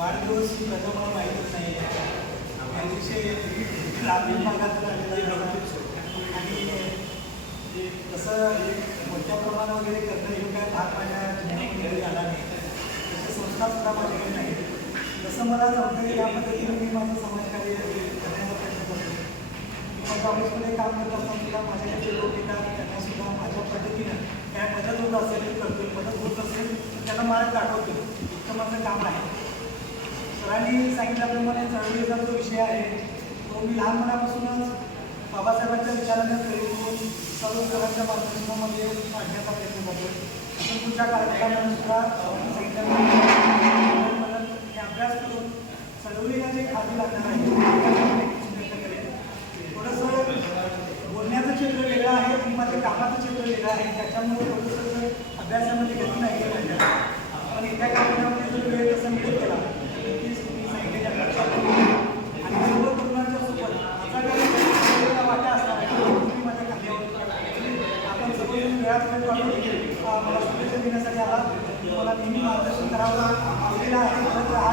वाढदिवस ही प्रथा मला माहीतच नाही आहे. अतिशय ग्रामीण भागातून आलेला आणि तसं मोठ्या प्रमाणात वगैरे करणं हे काय भाग माझ्या जीवनामध्ये आला नाही. तसे संस्कारसुद्धा माझ्याकडे नाही. जसं मला जमतं या पद्धतीने मी माझं समाजकार्य करण्याचा प्रयत्न करतो. माझ्या ऑफिसमध्ये काम करत असताना सुद्धा माझ्याकडे जे लोक येतात त्यांनासुद्धा माझ्या पद्धतीनं काय मदत होत असेल ते करतो. मदत होत असेल त्यांना मार्ग दाखवतो. इतकं माझं काम आहे. सरांनी सांगितल्याप्रमाणे चळवळीचा जो विषय आहे तो मी लहानपणापासूनच बाबासाहेबांच्या विचाराने प्रेरित होऊन सर्व सरांच्या मार्गदर्शनामध्ये काढण्याचा प्रयत्न करतो. पुढच्या कार्यक्रमामध्ये सुद्धा सांगितल्याप्रमाणे अभ्यास करून चळवळीला जे खाली लागणार आहे थोडंसं बोलण्याचं क्षेत्र वेगळं आहे आणि माझ्या कामाचं क्षेत्र वेगळं आहे. त्याच्यामुळे थोडंसं अभ्यासामध्ये गती नाही केलं पाहिजे. पण एका कार्यक्रमामध्ये जर वेळ तसा मिळत गेला नक्कीच तुम्ही सांगितलेल्या लक्षात आणि सर्व तरुणांच्या सोबत माझा काही वाटा असणार आहे तुम्ही माझ्या खांद्यावर आपण सर्वजण वेळात वेळ काढून मला शुभेच्छा देण्यासाठी आला. मला नेहमी मार्गदर्शन करावं आवडलेलं आहे. खरं तर हा